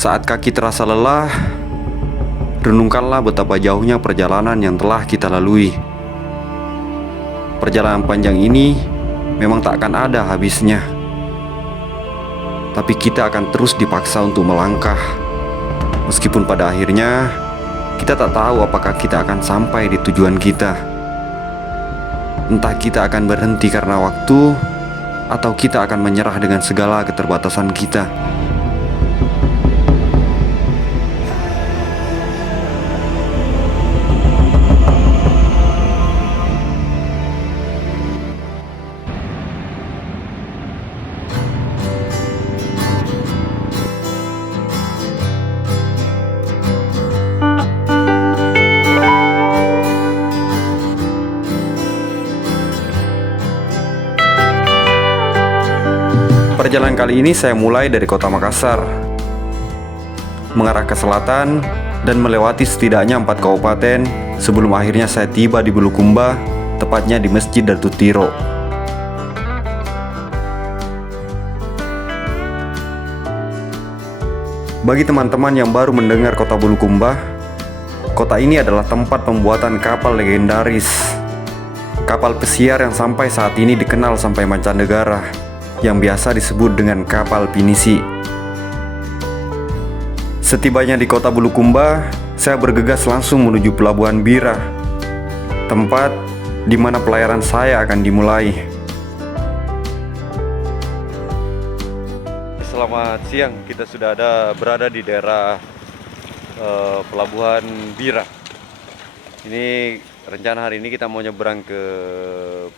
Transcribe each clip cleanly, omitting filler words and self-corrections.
Saat kaki terasa lelah, renungkanlah betapa jauhnya perjalanan yang telah kita lalui. Perjalanan panjang ini memang tak akan ada habisnya, tapi kita akan terus dipaksa untuk melangkah. Meskipun pada akhirnya kita tak tahu apakah kita akan sampai di tujuan kita. Entah kita akan berhenti karena waktu, atau kita akan menyerah dengan segala keterbatasan kita. Perjalanan kali ini saya mulai dari kota Makassar, mengarah ke selatan dan melewati setidaknya 4 kabupaten sebelum akhirnya saya tiba di Bulukumba, tepatnya di Masjid Datuk Tiro. Bagi teman-teman yang baru mendengar kota Bulukumba, kota ini adalah tempat pembuatan kapal legendaris, kapal pesiar yang sampai saat ini dikenal sampai mancanegara, yang biasa disebut dengan kapal pinisi. Setibanya di kota Bulukumba, saya bergegas langsung menuju Pelabuhan Bira, tempat di mana pelayaran saya akan dimulai. Selamat siang, kita sudah berada di daerah Pelabuhan Bira. Ini rencana hari ini kita mau nyebrang ke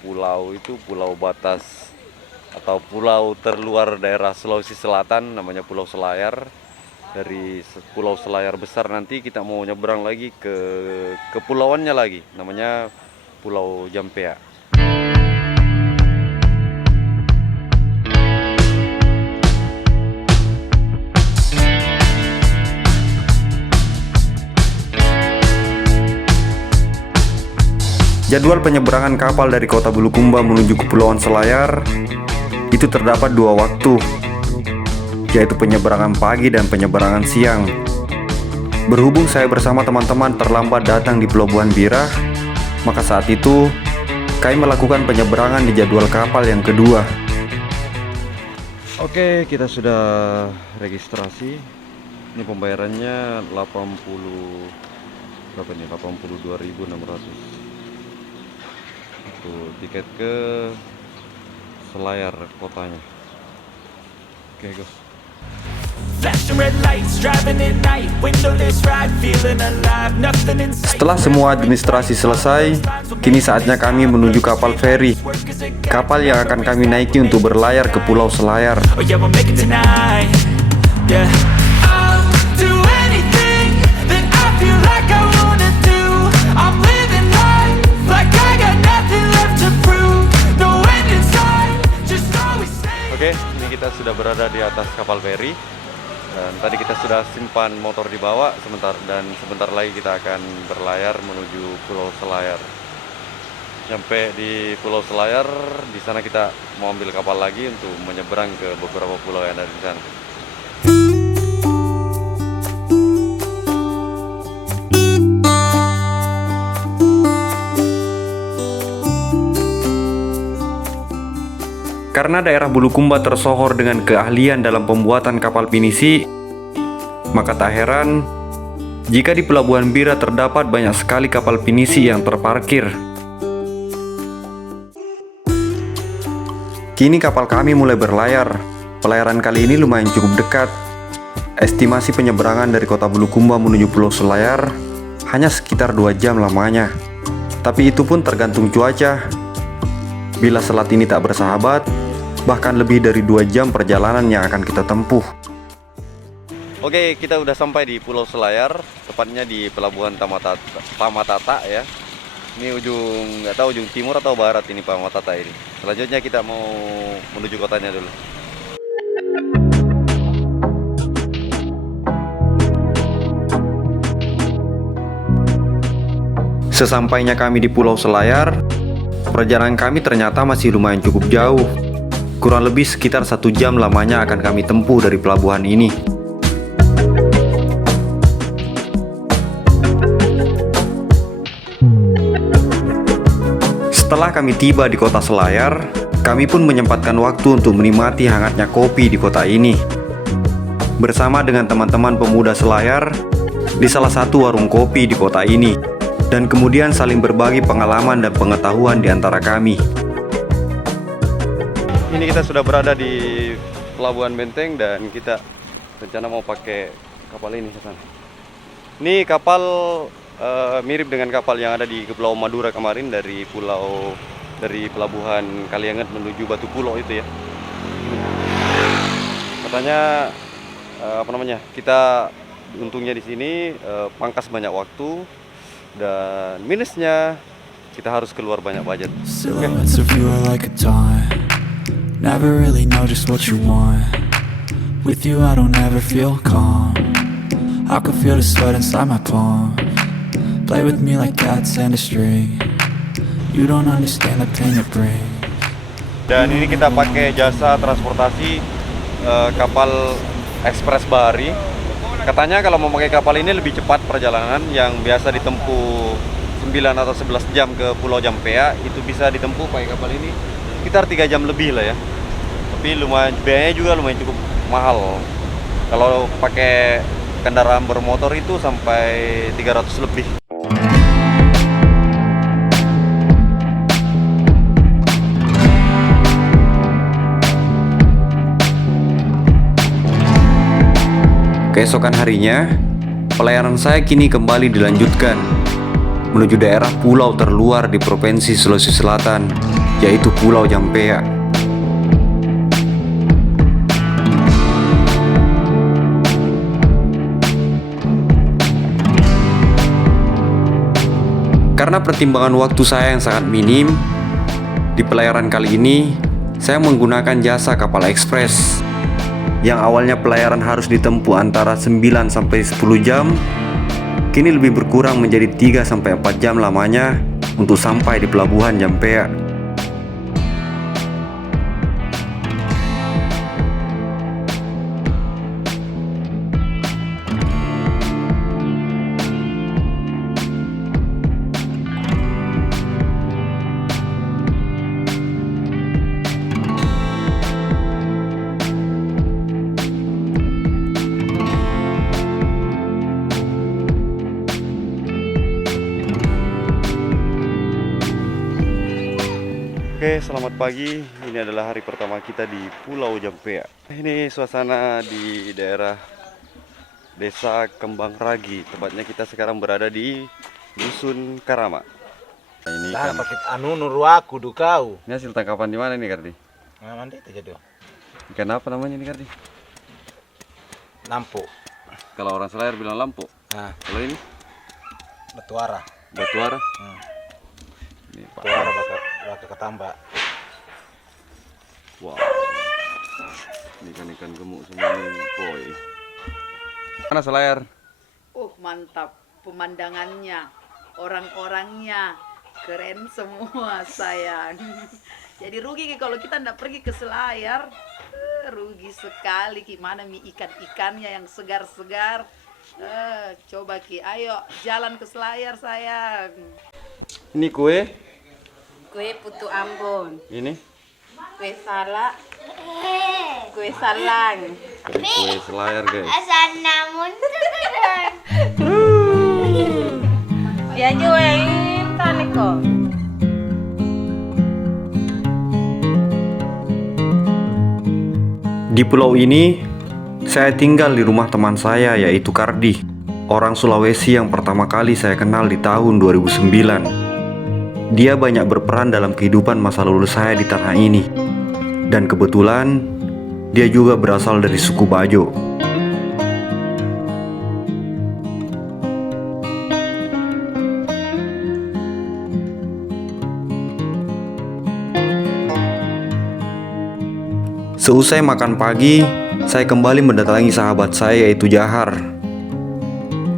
Pulau Batas atau pulau terluar daerah Sulawesi Selatan, namanya Pulau Selayar. Dari Pulau Selayar besar nanti kita mau nyebrang lagi ke kepulauannya lagi, namanya Pulau Jampea. Jadwal penyeberangan kapal dari kota Bulukumba menuju Kepulauan Selayar itu terdapat 2 waktu, yaitu penyeberangan pagi dan penyeberangan siang. Berhubung saya bersama teman-teman terlambat datang di Pelabuhan Bira, maka saat itu kami melakukan penyeberangan di jadwal kapal yang kedua. Oke, kita sudah registrasi. Ini pembayarannya 82.600 untuk tiket ke Selayar kotanya. Oke, go. Setelah semua administrasi selesai, kini saatnya kami menuju kapal feri, kapal yang akan kami naiki untuk berlayar ke Pulau Selayar. Oke, ini kita sudah berada di atas kapal feri, dan tadi kita sudah simpan motor di bawah sebentar lagi kita akan berlayar menuju Pulau Selayar. Sampai di Pulau Selayar, di sana kita mau ambil kapal lagi untuk menyeberang ke beberapa pulau yang ada di sana. Karena daerah Bulukumba tersohor dengan keahlian dalam pembuatan kapal pinisi, maka tak heran jika di Pelabuhan Bira terdapat banyak sekali kapal pinisi yang terparkir. Kini kapal kami mulai berlayar. Pelayaran kali ini lumayan cukup dekat. Estimasi penyeberangan dari kota Bulukumba menuju Pulau Selayar hanya sekitar 2 jam lamanya. Tapi itu pun tergantung cuaca. Bila selat ini tak bersahabat, bahkan lebih dari 2 jam perjalanan yang akan kita tempuh. Oke, kita udah sampai di Pulau Selayar, tepatnya di Pelabuhan Pamatata ya. Ini nggak tahu ujung timur atau barat ini Pamatata ini. Selanjutnya kita mau menuju kotanya dulu. Sesampainya kami di Pulau Selayar, perjalanan kami ternyata masih lumayan cukup jauh. Kurang lebih sekitar 1 jam lamanya akan kami tempuh dari pelabuhan ini. Setelah kami tiba di kota Selayar, kami pun menyempatkan waktu untuk menikmati hangatnya kopi di kota ini. Bersama dengan teman-teman pemuda Selayar di salah satu warung kopi di kota ini, dan kemudian saling berbagi pengalaman dan pengetahuan di antara kami. Ini kita sudah berada di Pelabuhan Benteng dan kita rencana mau pakai kapal ini ke sana. Ini kapal mirip dengan kapal yang ada di Kepulauan Madura kemarin dari pelabuhan Kalianget menuju Batu Pulau itu ya. Katanya kita untungnya di sini pangkas banyak waktu, dan minusnya kita harus keluar banyak budget. Never really know just what you want. With you I don't ever feel calm. I can feel the sweat inside my palm. Play with me like cats and a string. You don't understand the pain it brings. Dan ini kita pakai jasa transportasi kapal Express Bahari. Katanya kalau mau pakai kapal ini lebih cepat perjalanan yang biasa ditempuh 9 atau 11 jam ke Pulau Jampea, itu bisa ditempuh pakai kapal ini sekitar 3 jam lebih lah ya. Tapi lumayan, biayanya juga lumayan cukup mahal. Kalau pakai kendaraan bermotor itu sampai 300 lebih. Keesokan harinya, pelayaran saya kini kembali dilanjutkan menuju daerah pulau terluar di Provinsi Sulawesi Selatan, yaitu Pulau Jampea. Karena pertimbangan waktu saya yang sangat minim, di pelayaran kali ini saya menggunakan jasa kapal ekspres. Yang awalnya pelayaran harus ditempuh antara 9 sampai 10 jam, kini lebih berkurang menjadi 3 sampai 4 jam lamanya untuk sampai di Pelabuhan Jampea. Oke, selamat pagi. Ini adalah hari pertama kita di Pulau Jampea. Ini suasana di daerah Desa Kembang Ragi. Tepatnya kita sekarang berada di Dusun Karama. Ini kan pakai nuru aku kau. Ini hasil tangkapan di mana nih, Kardi? Nah, mandi itu jadi. Ikan apa namanya nih, Kardi? Lampu. Kalau orang Selayar bilang lampu. Nah, kalau ini batuara. batuara. Ini Batuara bakal ketambak. Wow. Ini ikan-ikan gemuk semua ini, boy. Mana Selayar? Mantap pemandangannya, orang-orangnya keren semua sayang. Jadi rugi kalau kita ndak pergi ke Selayar, rugi sekali. Gimana mie ikan-ikannya yang segar-segar. Coba Ki, ayo jalan ke Selayar sayang. Ini kue. Kue putu Ambon. Ini Kue salak. Kue salang. kue Selayar, guys. Asal namun Ya jual tani kok. Di pulau ini, saya tinggal di rumah teman saya yaitu Kardi, orang Sulawesi yang pertama kali saya kenal di tahun 2009. Dia banyak berperan dalam kehidupan masa lalu saya di tanah ini. Dan kebetulan, dia juga berasal dari suku Bajo. Seusai makan pagi, saya kembali mendatangi sahabat saya yaitu Jahar,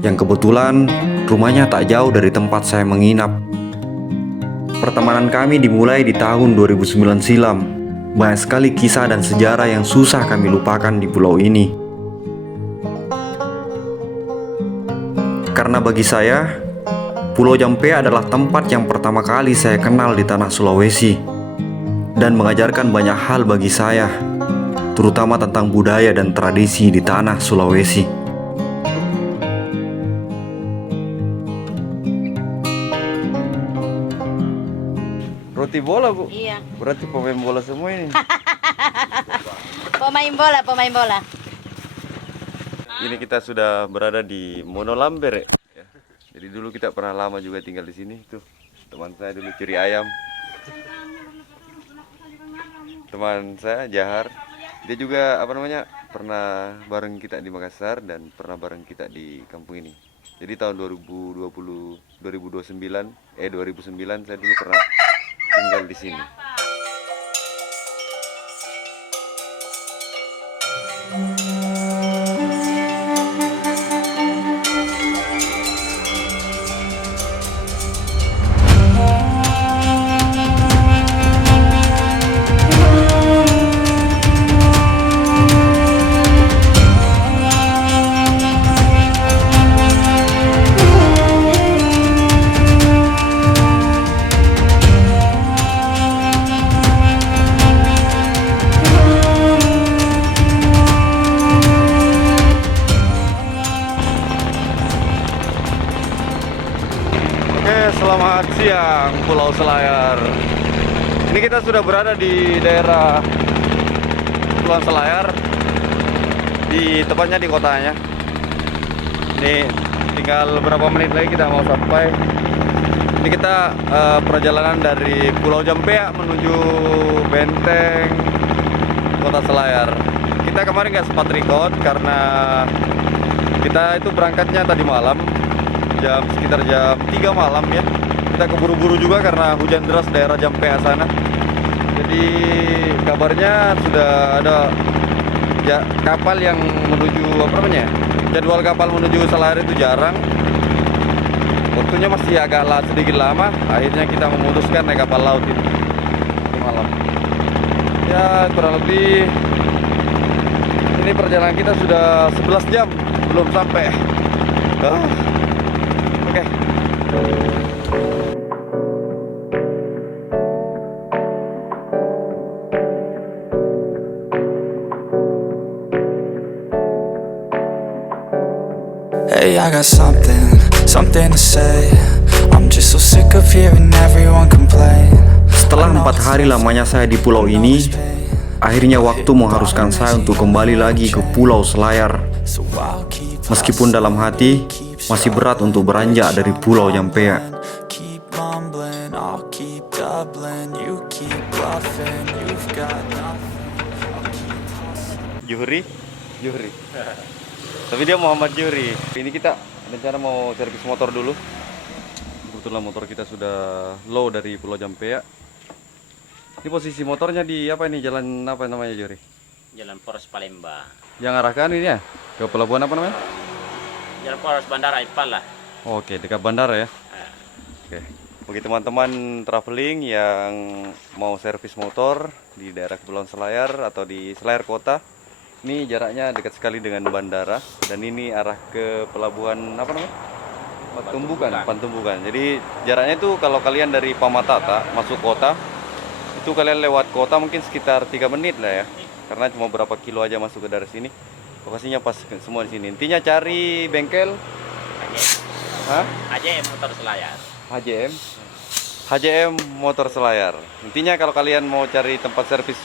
yang kebetulan rumahnya tak jauh dari tempat saya menginap. Pertemanan kami dimulai di tahun 2009 silam. Banyak sekali kisah dan sejarah yang susah kami lupakan di pulau ini. Karena bagi saya, Pulau Jampea adalah tempat yang pertama kali saya kenal di tanah Sulawesi dan mengajarkan banyak hal bagi saya, terutama tentang budaya dan tradisi di tanah Sulawesi. Roti bola, Bu? Iya. Berarti pemain bola semua ini. Pemain bola. Ini kita sudah berada di Monolambere. Ya. Jadi dulu kita pernah lama juga tinggal di sini. Tuh, teman saya dulu curi ayam. Teman saya Jahar, dia juga pernah bareng kita di Makassar dan pernah bareng kita di kampung ini. Jadi tahun 2009 saya dulu pernah tinggal di sini. Selamat siang Pulau Selayar. Ini kita sudah berada di daerah Pulau Selayar, tepatnya di kotanya. Ini tinggal berapa menit lagi kita mau sampai. Ini kita perjalanan dari Pulau Jampea menuju Benteng Kota Selayar. Kita kemarin nggak sempat record karena kita itu berangkatnya tadi malam, sekitar jam 3 malam ya. Kita keburu-buru juga karena hujan deras daerah Jampea sana. Jadi kabarnya sudah ada kapal yang menuju jadwal kapal menuju Selayar itu jarang. Waktunya masih agak sedikit lama. Akhirnya kita memutuskan naik kapal laut ini malam. Ya kurang lebih ini perjalanan kita sudah 11 jam belum sampai. Oke. Hey, I got something to say. I'm just so sick of hearing everyone complain. Setelah 4 hari lamanya saya di pulau ini, akhirnya waktu mengharuskan saya untuk kembali lagi ke Pulau Selayar. Meskipun dalam hati masih berat untuk beranjak dari Pulau Jampea. Juhri. Tapi dia Muhammad Juhri. Ini kita rencana mau servis motor dulu. Kebetulan motor kita sudah low dari Pulau Jampea. Ini posisi motornya di jalan apa namanya Juhri? Jalan Poros Palembang. Yang arahkan ini ya? Ke pelabuhan apa namanya? Jalan Poros Bandara Ipal lah. Oke, dekat bandara ya. Oke. Bagi teman-teman traveling yang mau servis motor di daerah Kepulauan Selayar atau di Selayar Kota, ini jaraknya dekat sekali dengan bandara dan ini arah ke pelabuhan apa namanya? Pantumbukan. Jadi jaraknya itu kalau kalian dari Pamatata masuk kota, itu kalian lewat kota mungkin sekitar 3 menit lah ya. Karena cuma berapa kilo aja masuk ke daerah sini. Lokasinya pas semua di sini. Intinya cari bengkel HJM Motor Selayar. HJM Motor Selayar. Intinya kalau kalian mau cari tempat servis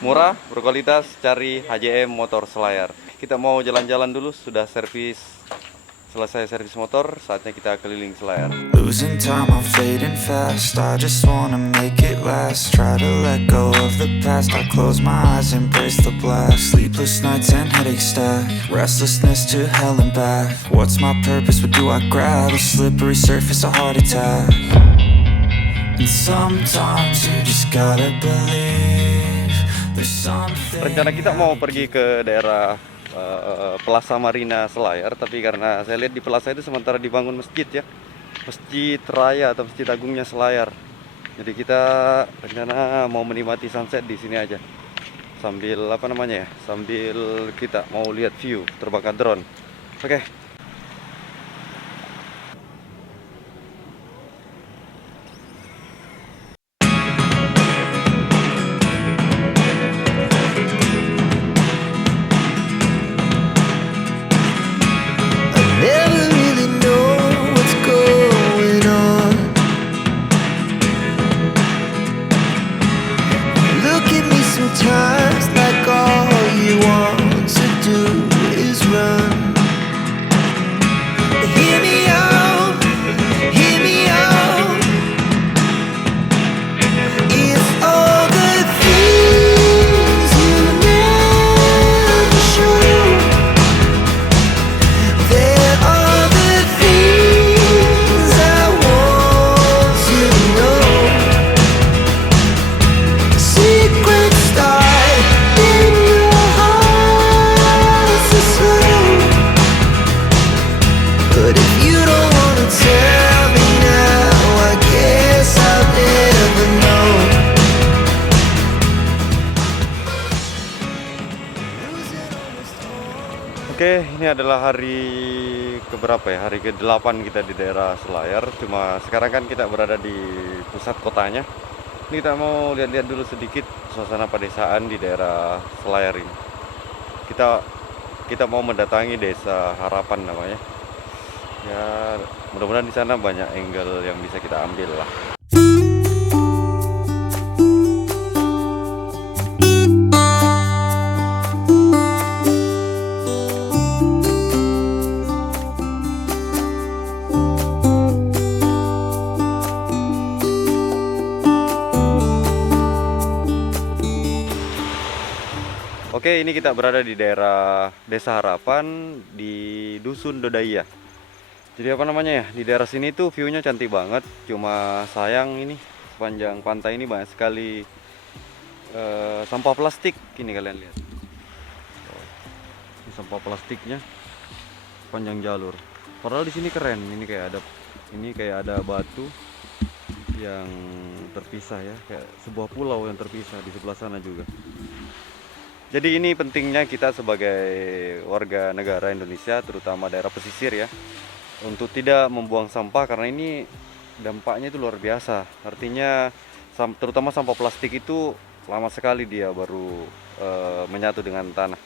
murah, berkualitas, cari HJM Motor Selayar. Kita mau jalan-jalan dulu, sudah selesai servis motor, saatnya kita keliling Selayar. Losing time, I'm fading fast. I just wanna make it last. Try to let go of the past. I close my eyes, embrace the blast. Sleepless nights and headaches stack. Restlessness to hell and back. What's my purpose? What do I grab? A slippery surface, a heart attack. And sometimes you just gotta believe there's something. Rencana kita mau pergi ke daerah Plaza Marina Selayar, tapi karena saya lihat di plaza itu sementara dibangun masjid ya, Masjid Raya atau Masjid Agungnya Selayar. Jadi kita rencana mau menikmati sunset di sini aja, sambil sambil kita mau lihat view terbakar drone. Oke. Sometimes like all you want to do is run. Hear me out, hear me out. If all the things you never show, there are the things I want to know. Secrets start in your heart so slow. But if you don't wanna tell me now, I guess I'll never know. Oke, ini adalah hari keberapa ya? Hari ke-8 kita di daerah Selayar. Cuma sekarang kan kita berada di pusat kotanya. Ini kita mau lihat-lihat dulu sedikit suasana pedesaan di daerah Selayar ini. Kita mau mendatangi Desa Harapan namanya. Ya, mudah-mudahan di sana banyak angle yang bisa kita ambil lah. Oke, ini kita berada di daerah Desa Harapan di Dusun Dodaya. Jadi apa namanya ya? Di daerah sini tuh view-nya cantik banget. Cuma sayang ini sepanjang pantai ini banyak sekali sampah plastik. Ini kalian lihat. Ini sampah plastiknya panjang jalur. Padahal di sini keren. Ini kayak ada batu yang terpisah ya, kayak sebuah pulau yang terpisah di sebelah sana juga. Jadi ini pentingnya kita sebagai warga negara Indonesia, terutama daerah pesisir ya, untuk tidak membuang sampah karena ini dampaknya itu luar biasa. Artinya terutama sampah plastik itu lama sekali dia baru menyatu dengan tanah.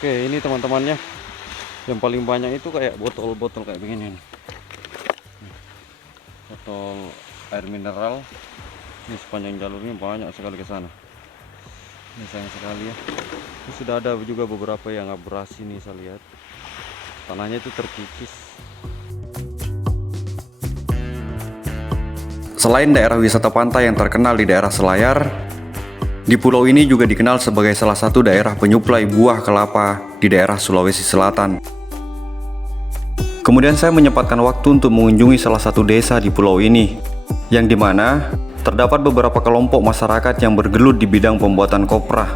Oke, ini teman-temannya yang paling banyak itu kayak botol-botol kayak begini nih. Botol air mineral. Ini sepanjang jalurnya banyak sekali ke sana. Ini sayang sekali ya. Ini sudah ada juga beberapa yang abrasi nih, saya lihat. Tanahnya itu terkikis. Selain daerah wisata pantai yang terkenal di daerah Selayar, di pulau ini juga dikenal sebagai salah satu daerah penyuplai buah kelapa di daerah Sulawesi Selatan. Kemudian saya menyempatkan waktu untuk mengunjungi salah satu desa di pulau ini, yang dimana terdapat beberapa kelompok masyarakat yang bergelut di bidang pembuatan kopra.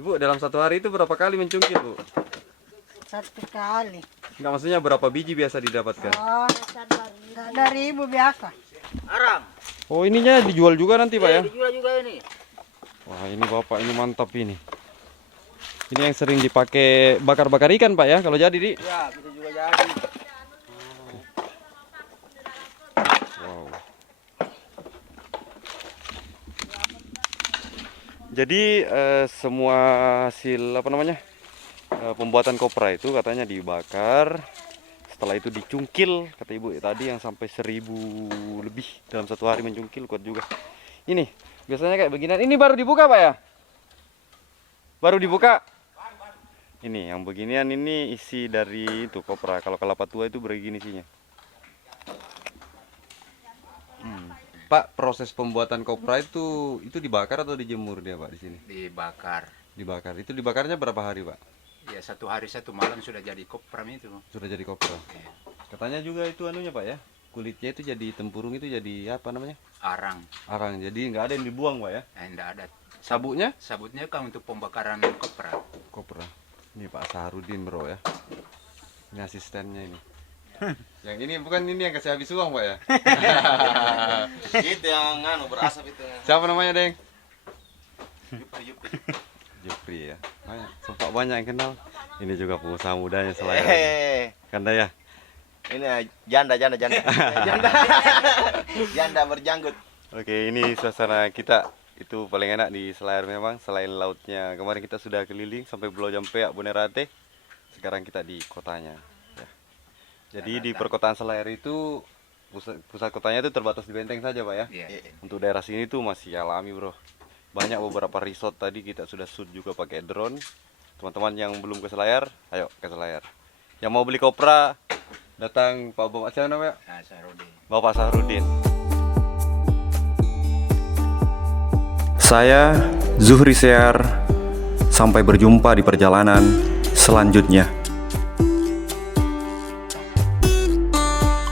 Ibu, dalam satu hari itu berapa kali mencungkil, Bu? Satu kali. Enggak, maksudnya berapa biji biasa didapatkan? Oh, enggak dari ibu biasa. Oh, ininya dijual juga nanti, Pak ya? Dijual juga ini. Wah, ini Bapak ini mantap ini. Ini yang sering dipakai bakar-bakar ikan, Pak ya, kalau jadi, Di? Ya, bisa juga jadi. Wow. Jadi semua hasil apa namanya pembuatan kopra itu katanya dibakar, setelah itu dicungkil kata ibu tadi yang sampai 1000 lebih dalam satu hari mencungkil, kuat juga. Ini biasanya kayak beginian. Ini baru dibuka, Pak ya? Baru dibuka. Ini yang beginian ini isi dari itu kopra. Kalau kelapa tua itu begini isinya. Pak, proses pembuatan kopra itu dibakar atau dijemur dia, Pak, di sini? Dibakar. Dibakar. Itu dibakarnya berapa hari, Pak? Ya, 1 hari 1 malam sudah jadi kopra itu. Sudah jadi kopra. Katanya juga itu anunya, Pak ya. Kulitnya itu jadi tempurung, itu jadi apa namanya? Arang. Arang. Jadi nggak ada yang dibuang, Pak ya. Enggak ada. Sabuknya? Sabutnya kan untuk pembakaran kopra. Kopra. Ini Pak Saharudin, Bro ya. Ini asistennya ini. Yang ini bukan ini yang kasih habis uang, Pak ya. Itu yang berasap itu. Siapa namanya, Deng? Yupri. Jupri ya. Banyak yang kenal. Ini juga pengusaha mudanya Selayar. Kanda ya. Ini janda. Janda berjanggut. Oke, ini suasana kita itu paling enak di Selayar memang. Selain lautnya, kemarin kita sudah keliling sampai Pulau Jampeak, Bonerate. Sekarang kita di kotanya. Ya. Jadi di perkotaan Selayar itu pusat kotanya itu terbatas di Benteng saja Pak ya. Iya. Untuk daerah sini tuh masih alami bro. Banyak beberapa resort tadi kita sudah shoot juga pakai drone. Teman-teman yang belum ke Selayar, ayo ke Selayar. Yang mau beli kopra, datang Bapak siapa namanya? Nah, Sarudin. Bapak Sahrudin. Saya Zuhri Sear. Sampai berjumpa di perjalanan selanjutnya.